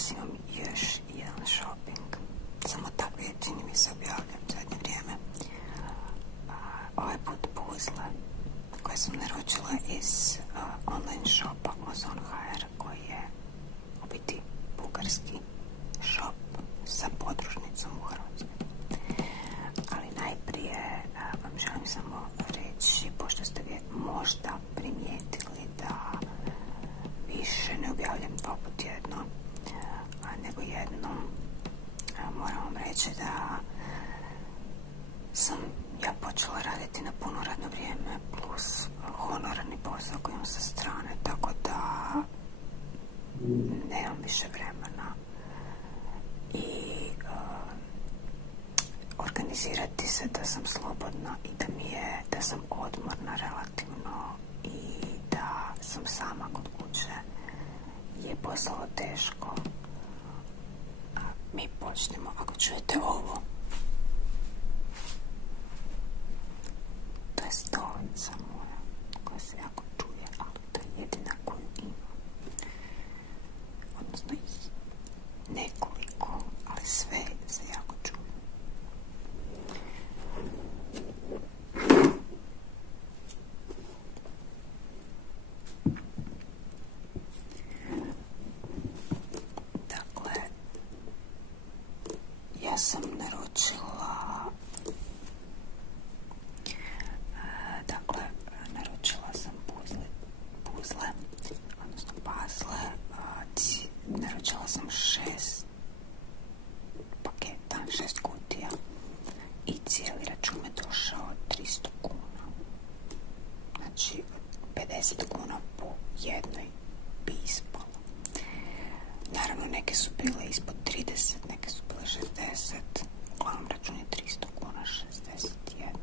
danas imam još jedan shopping. Samo takve čini mi se objavljam zadnje vrijeme. Ovaj put puzle koje sam naručila iz online shopa Ozon.hr, koji je u biti bugarski shop sa podružnicom u Hrvatskoj. Ali najprije vam želim samo reći, pošto ste vi možda primijetili da više ne objavljam 2 puta tjedno, nego jednom, moram vam reći da sam ja počela raditi na puno radno vrijeme plus honorarni posao koji imam sa strane, tako da nemam više vremena i organizirati se da sam slobodna i da sam odmorna relativno i da sam sama kod kuće je postalo teško. Mi počnemo. Ako čujete ovo, to je stolica moja koja se jako čuje, ali to je jedina koju imam. Odnosno nekoliko, ali sve se jako čuje. Dakle, ja sam naručila sam puzle, odnosno puzzle. Naručila sam 6 paketa, 6 kutija i cijeli račun me došao 300 kuna. Znači 50 kuna po jednoj bi ispalo. Naravno, neke su bile ispod 30, neke su bile 60. Uglavnom račun je 300 kuna, 61.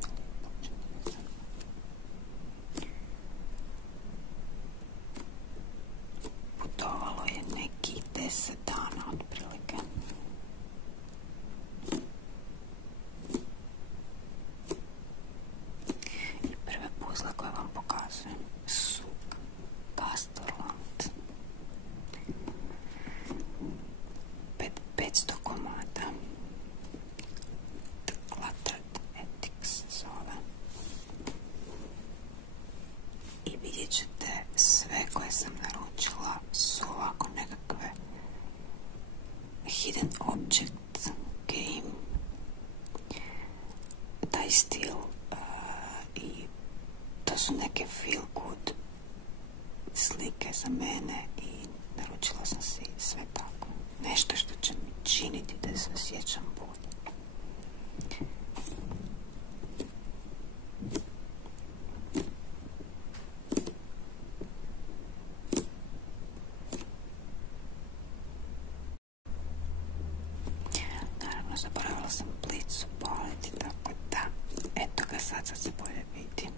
Putovalo je nekih 10 dana otprilike. I prve puzle koje vam pokazujem su Pastorland. 500 komada. Edicija se zove. I vidjet ćete sve koje sam naručila su ovako nekakve hidden object game, taj stil, i to su neke feel good slike za mene i naručila sam si sve tako. Nešto što će mi činiti da se osjećam bolje. Naravno, zaboravila sam blic upaliti, tako da, eto ga, sad se bolje vidi.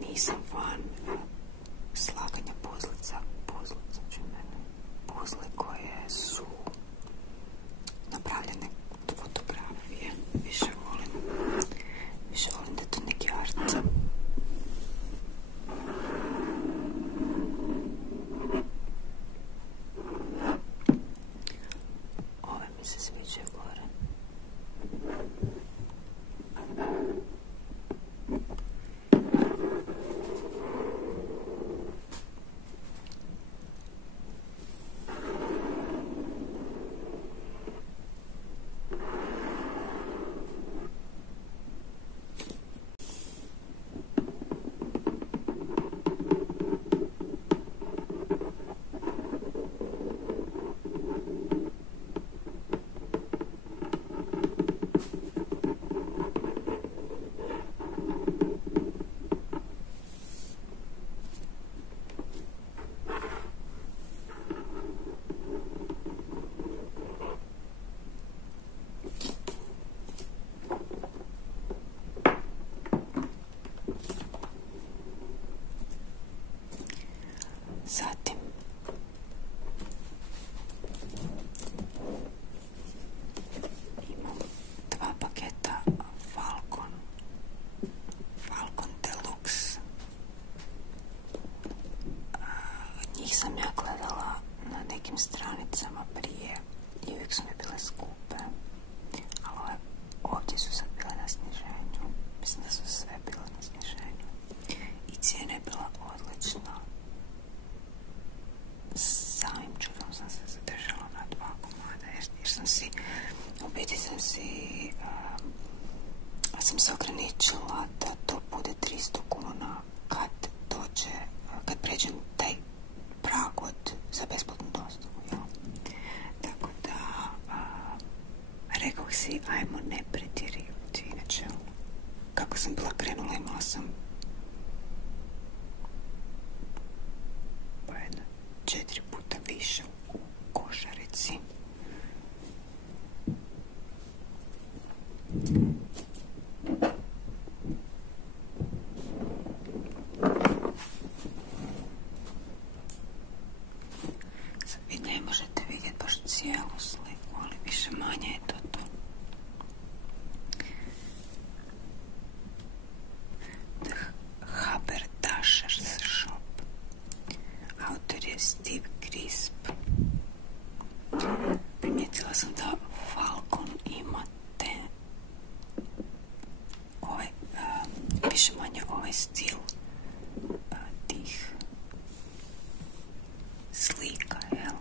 Nisam fan slaganja puzlica ću mene. Puzle koje su napravljene od fotografije. Više volim da je to neki art. Ove mi se sviđaju gore. stranicama prije i uvijek su mi bile skupe, ali ovdje su sad bile na sniženju. Mislim da su sve bile na sniženju i cijena je bila odlična. Samim čudom sam se zadržala na 2 komada jer sam si, u biti sam se ograničila da to bude 300 kuna kad pređem taj prag za besplatnu dostavu, jel? Tako da rekao si ajmo ne pretjerivati. Inače, kako sam bila krenula, imala sam 4 puta više u košarici. Sad vi ne možete vidjeti baš cijelu sliku, ali više manje je to. Autor je Steve Crisp. Primijetila sam da Falcon ima više manje ovaj stil tih slika, jel?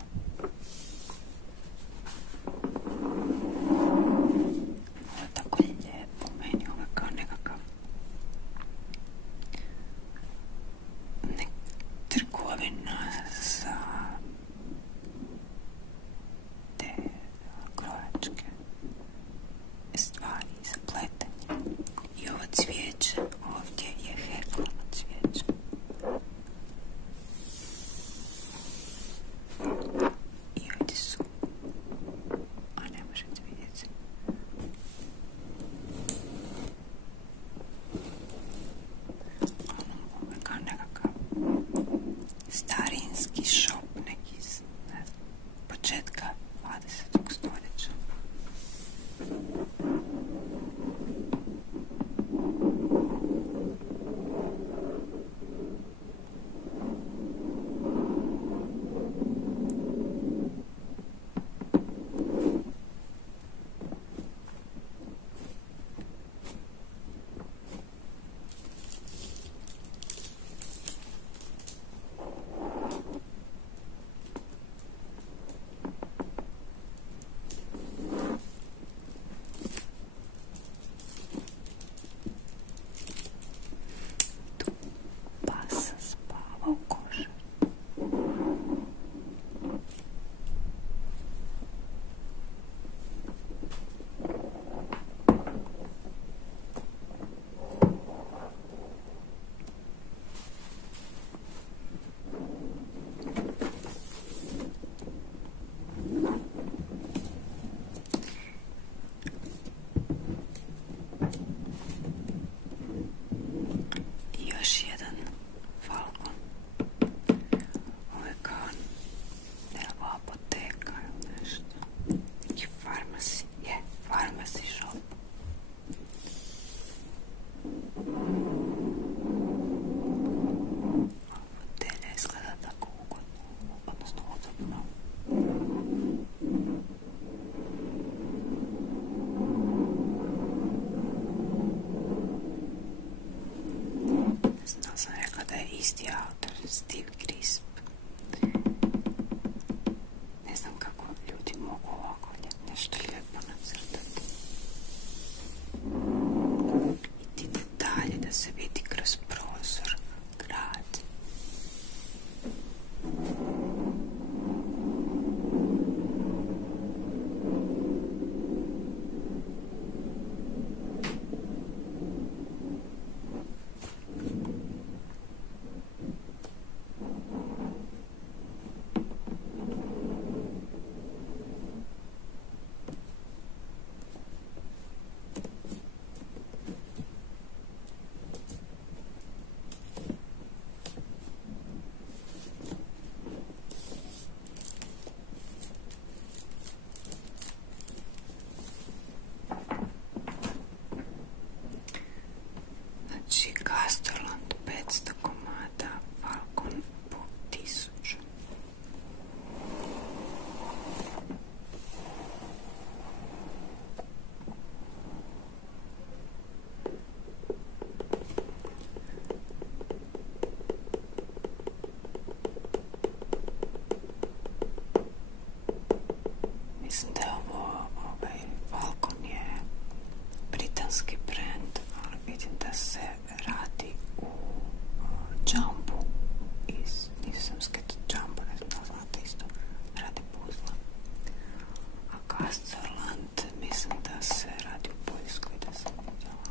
Astorland, mislim da se radi u Poljskoj, da sam vidjela.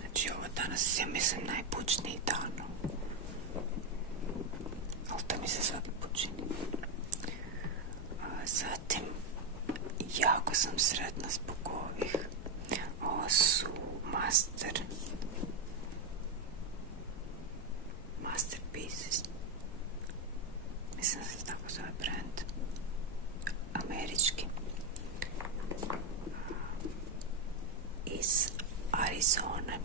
Znači ovo danas je, mislim, najbučniji dan. Ali to mi se svaki put čini. Zatim, jako sam sretna zbog ovih. Ovo su Masterpieces. Mislim da se tako zove brand. Američki. Iz Arizone.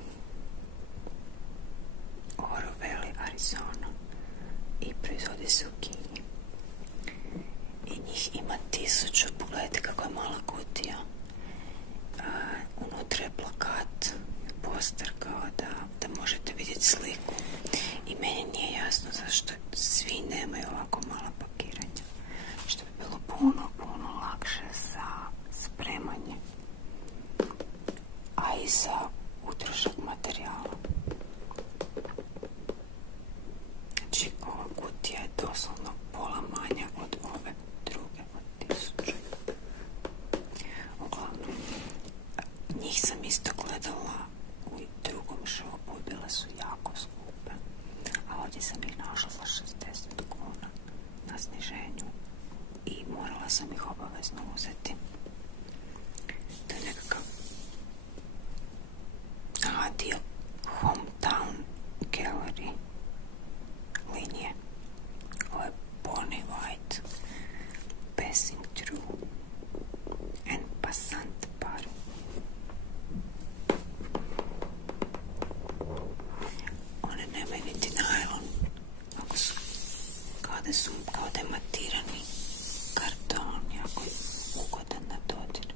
Oro Valley, Arizona. I proizvodi se u Kini. I njih ima 1000. Pogledajte kako je mala kutija. Unutra je plakat, poster kao da možete vidjeti sliku. I meni nije jasno zašto svi nemaju ovako mala pakiranja. Što bi bilo puno lakše za spremanje. A i za utrošak materijala. Znači, ova kutija je doslovno pola manja od ove druge od 1000. Uglavnom, njih sam isto gledala u drugom shopu i bile su jako skupe. A ovdje sam ih našla za 60 kuna na sniženju i morala sam ih obavezno uzeti. To je nekakav dio Hometown Gallery linije. Ovo je Bonnie White, Passing Through and Passant Bar. One nemaju niti najlon, ako su kao da je matirani karton, jako je ugodan na dodir.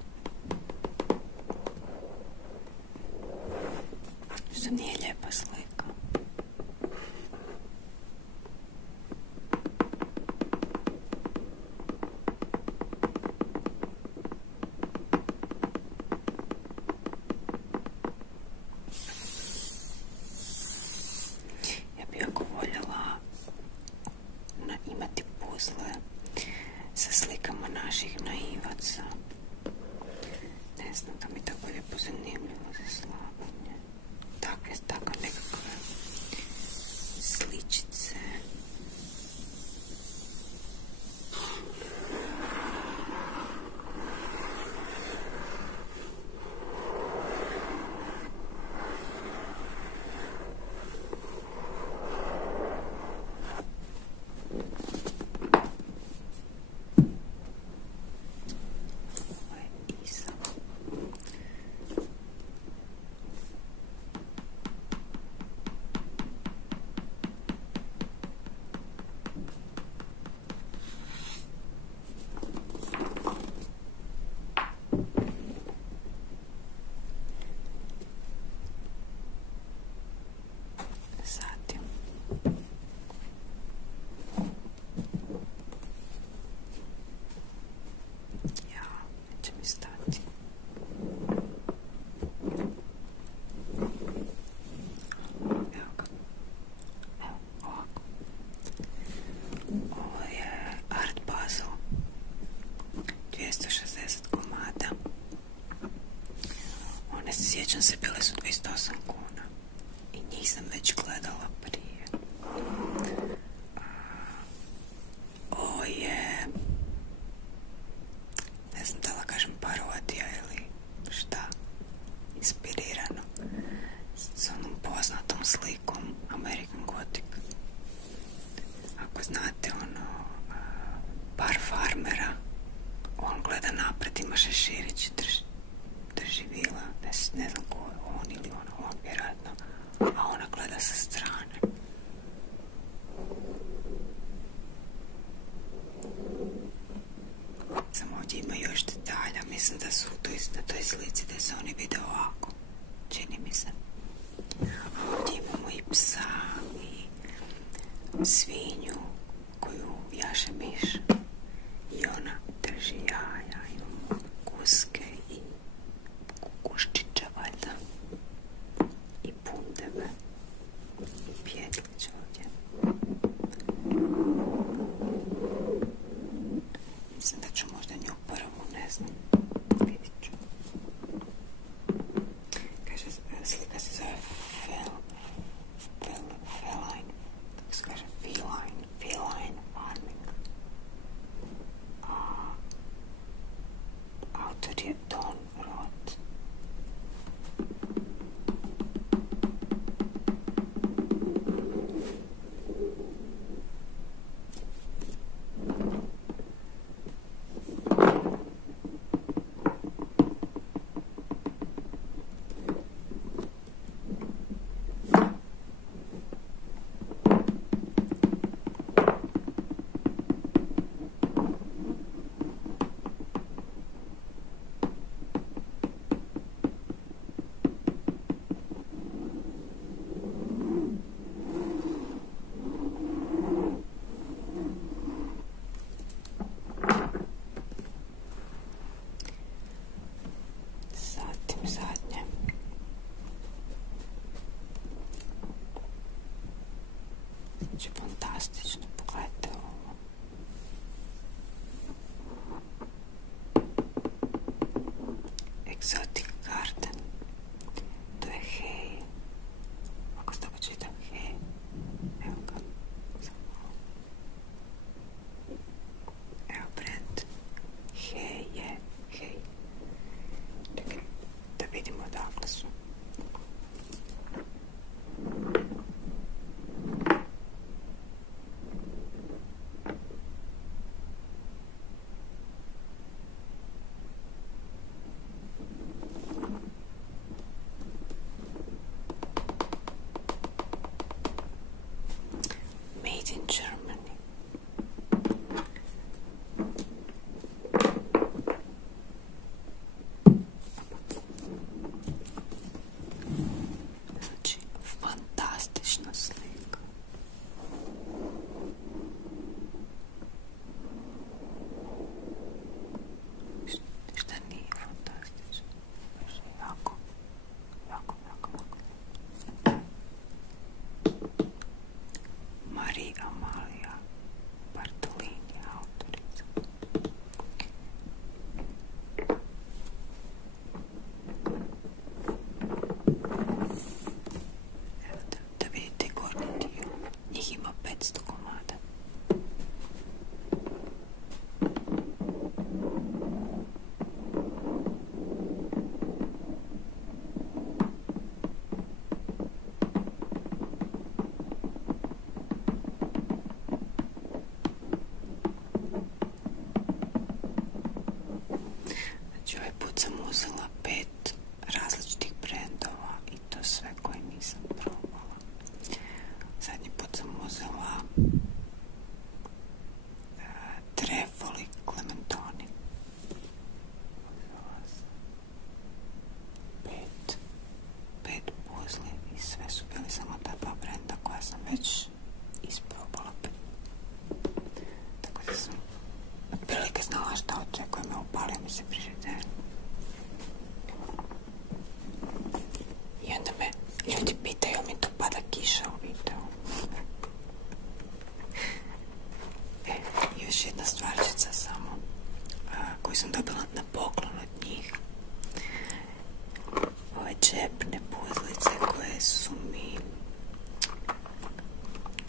Što nije lijepa slika. Ja bi jako voljela imati puzle sa slikama naših naivaca. Ne znam, da mi tako lijepo zanimljivo za slaganje. Tako nekakve sličice. Sjećam se, bile su 28 kuna i njih sam već gledala prije. Ovo je, ne znam da li kažem parodija ili šta, inspirirano s onom poznatom slikom American Gothic. Ako znate bar farmera, on gleda napred, ima šeširić, drži vila, ne znam ko je on ili on vjerojatno, a ona gleda sa strane. Samo ovdje ima još detalja, mislim da su na toj slici da se oni vide ovako, čini mi se. A ovdje imamo i psa i svinju koju jaše miš i ona drži jaja, imamo guske i kuščiće valjda i pundeve. sve su bili samo ta dva brenda koja sam već isprobala. Tako da sam otprilike znala šta očekujem, me upalio mi se frižider. I onda me ljudi pitaju mi tu pada kiša u videu. Još jedna stvarčica samo koju sam dobila na poklon od njih. Ove džepne puzlice koje su mi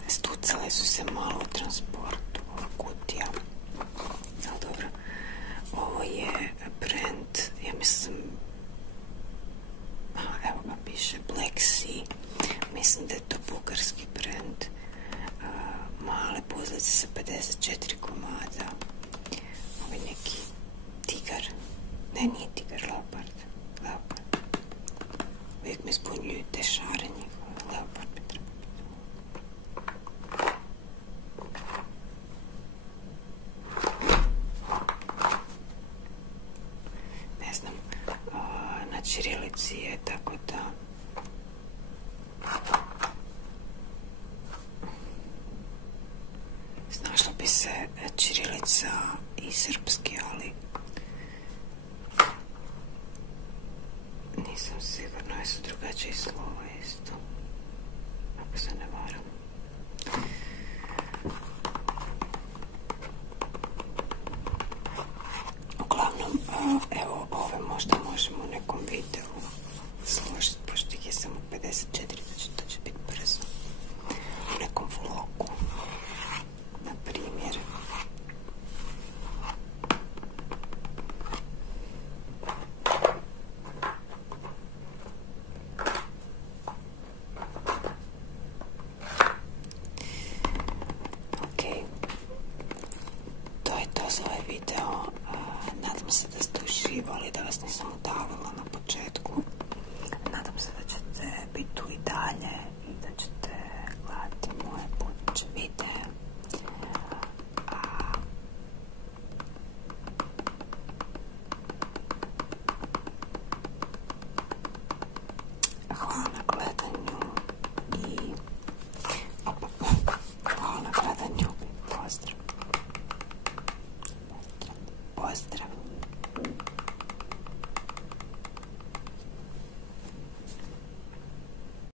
stucale su se malo u transportu, ova kutija. Ali dobro, ovo je brand, ja mislim, evo ga piše Black Sea, mislim da je to bugarski brand. Male puzlice sa 54 komada. Ovo je neki tigar, ne, nije tigar, leopard. Uvijek me zbunjuju te šare njihove, leopard bi treba biti. Ne znam, na ćirilici je, tako da snašla bi se ćirilica i srpski, ali nisam sigurna, jesu drugačiji slova isto, ako se ne varam. Uglavnom, evo, ove možda možemo u nekom videu složiti, pošto ih je samo 54, znači to će biti brzo. U nekom vlogu, na primjer. To je to za ovaj video. Nadam se da ste uživali, da vas nisam udavila na početku. Nadam se da ćete biti tu i dalje i da ćete gledati moje buduće videe.